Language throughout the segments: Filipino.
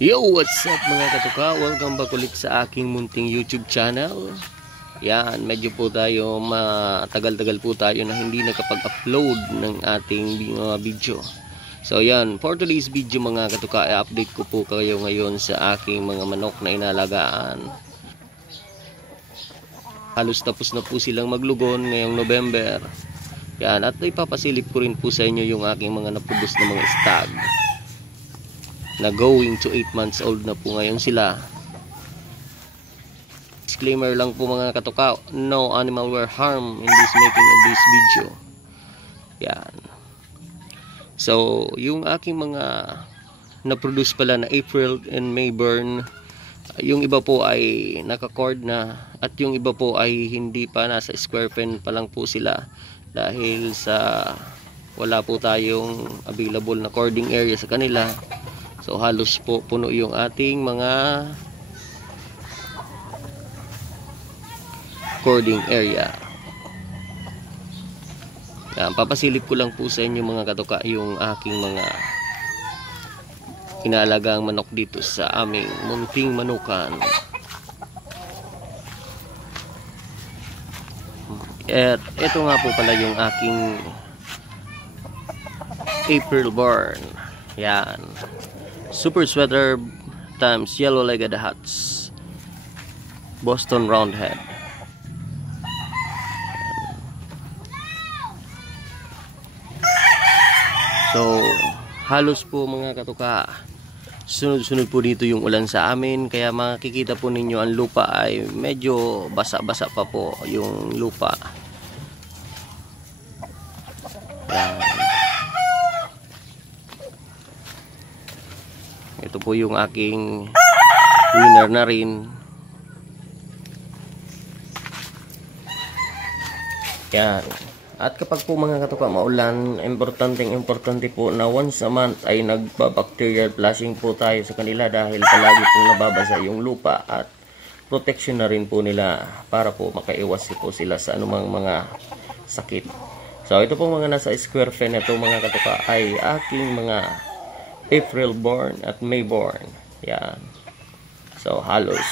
Yo, what's up mga katuka? Welcome back ulit sa aking munting YouTube channel. Yan, medyo po tayo matagal-tagal po tayo na hindi nakapag-upload ng ating mga video. So yan, for today's video mga katuka, i-update ko po kayo ngayon sa aking mga manok na inalagaan. Halos tapos na po silang maglugon ngayong November. Yan, at ipapasilip ko rin po sa inyo yung aking mga napubos na mga stag na going to 8 months old na po ngayon sila. Disclaimer lang po mga katuka, no animal were harmed in this making of this video. Yan. So, yung aking mga na-produce pala na April and May burn, yung iba po ay naka-cord na at yung iba po ay hindi pa, nasa square pen pa lang po sila dahil sa wala po tayong available na cording area sa kanila. So halos po puno yung ating mga cording area. Yan, papasilip ko lang po sa inyo mga katuka yung aking mga inaalagang manok dito sa aming munting manukan. At ito nga po pala yung aking April burn. Yan, Super Sweater times Yellow-Legged Hats, Boston Roundhead. So halos po mga katuka, sunod-sunod po dito yung ulan sa amin, kaya makikita po ninyo ang lupa ay medyo basa-basa pa po yung lupa. Yan. Ito po yung aking winner na rin. Yan. At kapag po mga katuka maulan, importante po na once a month ay nagbabacterial flushing po tayo sa kanila dahil palagi pong nababasa yung lupa, at protection na rin po nila para po makaiwas po sila sa anumang mga sakit. So ito po mga nasa square pen na ito mga katuka ay aking mga April born at May born. Yan. So halos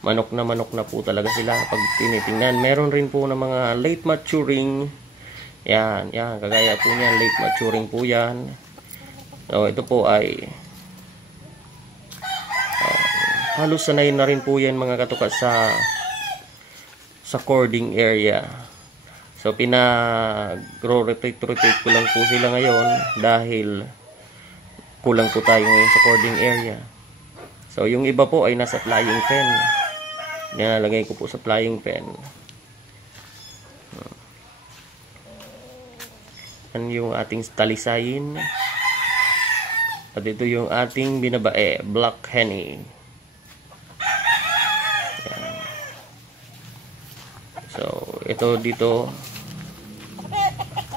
manok na po talaga sila pag tinitingnan. Meron rin po na mga late maturing. Yan, yan, kagaya po niyan, late maturing po yan. So ito po ay halos sanay na rin po yan mga katuka sa cording area. So pinag-rotate ko lang po sila ngayon dahil kulang po tayo ngayon sa cording area. So yung iba po ay nasa flying pen. Nilalagay ko po sa flying pen. Yan yung ating talisayin. At ito yung ating binabae, Black Henny. Yan. So ito dito,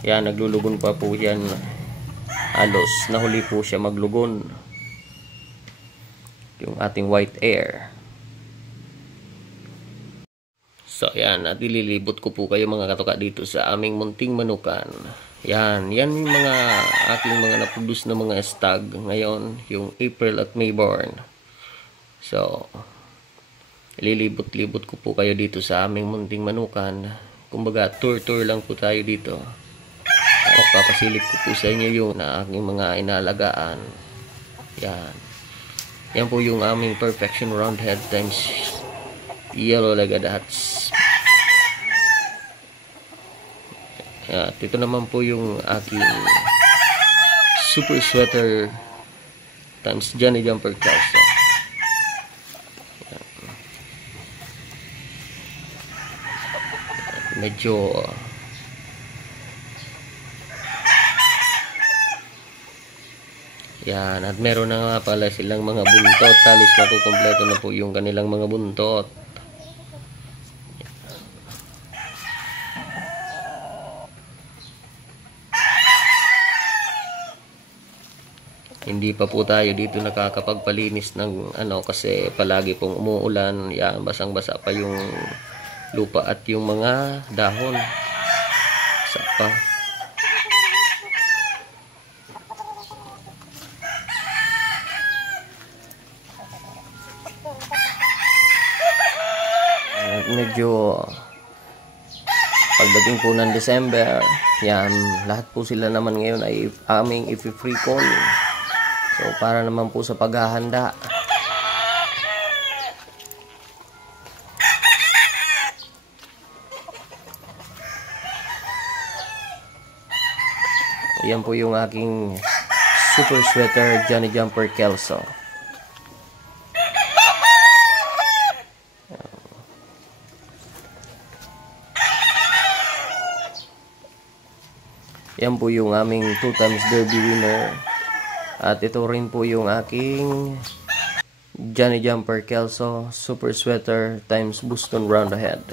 yan, naglulugon pa po yan. Halos nahuli po siya maglugon yung ating white air. So yan, at ililibot ko po kayo mga katuka dito sa aming munting manukan. Yan yung mga ating mga naproduce na mga stag ngayon, yung April at May born. So ililibot-libot ko po kayo dito sa aming munting manukan. Kumbaga tour lang po tayo dito. Papasilip ko po sa inyo yung na aking mga inalagaan. Yan. Yan po yung aming Perfection Roundhead times Yellow-Legged Hats. At ito naman po yung aking Super Sweater times Johnny Jumper Class. Medyo yan, at meron na nga pala silang mga buntot. Halos nakukompleto na po yung kanilang mga buntot. Hindi pa po tayo dito nakakapagpalinis ng kasi palagi pong umuulan. Yan, basang-basa pa yung lupa at yung mga dahon. Sapa. medyo pagdating po ng December, yan, lahat po sila naman ngayon ay aming i-free call. So, para naman po sa paghahanda. Yan po yung aking super sweater Johnny Jumper Kelso. Yan po yung aming 2 times derby winner. At ito rin po yung aking Johnny Jumper Kelso super sweater times Boston Round Ahead.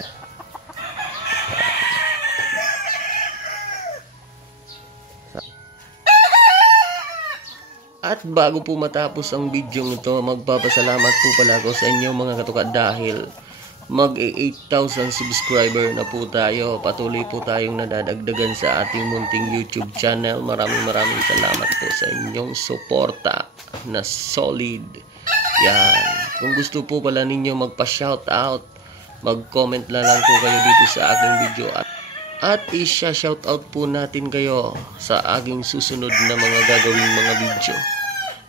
At bago po matapos ang video ito, magpapasalamat po pala ako sa inyo mga katuka dahil mag-8,000 subscriber na po tayo. Patuloy po tayong nadadagdagan sa ating munting YouTube channel. Maraming salamat po sa inyong suporta na solid. Yan. Kung gusto po pala ninyo magpa-shoutout, mag-comment na lang po kayo dito sa aking video. At i-shoutout po natin kayo sa aking susunod na mga gagawing mga video.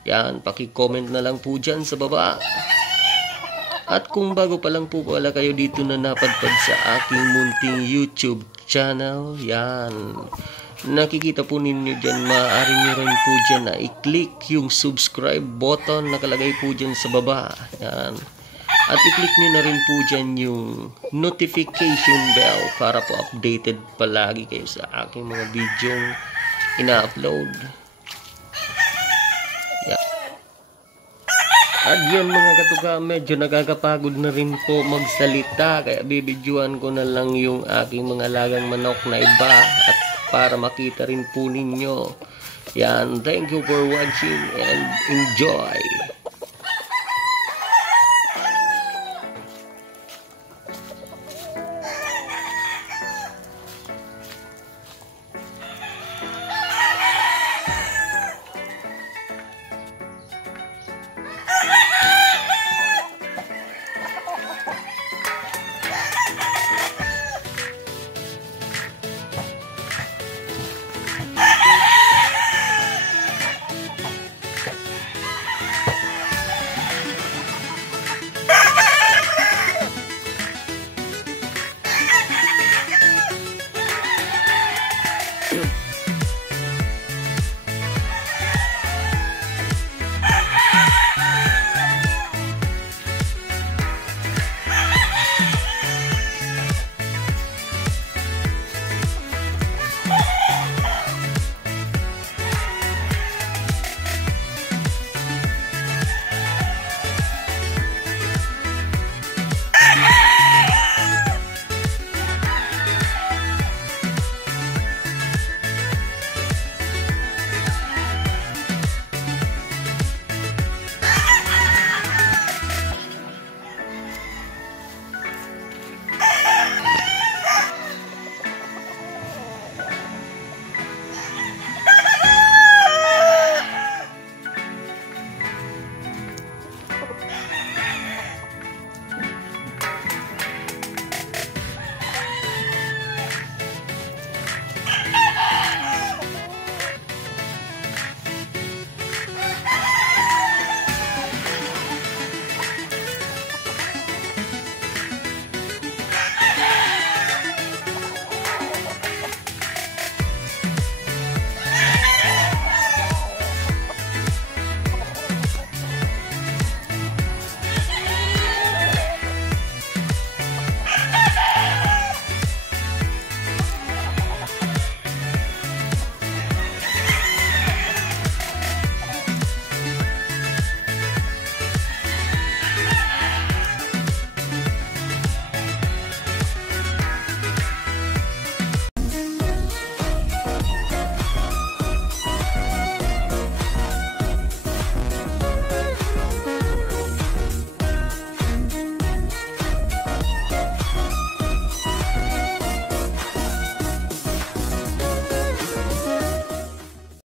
Yan, paki-comment na lang po dyan sa baba. At kung bago pa lang po pala kayo dito na napadpad sa aking munting YouTube channel, yan. Nakikita po ninyo dyan, maaari nyo rin po dyan na i-click yung subscribe button nakalagay po dyan sa baba. Yan. At i-click nyo na rin po dyan yung notification bell para po updated palagi kayo sa aking mga video ina-upload. Yan. At yan mga katuka, medyo nagkakapagod na rin po magsalita. Kaya bibidyoan ko na lang yung aking mga lagang manok na iba. At para makita rin po ninyo. Yan, thank you for watching and enjoy.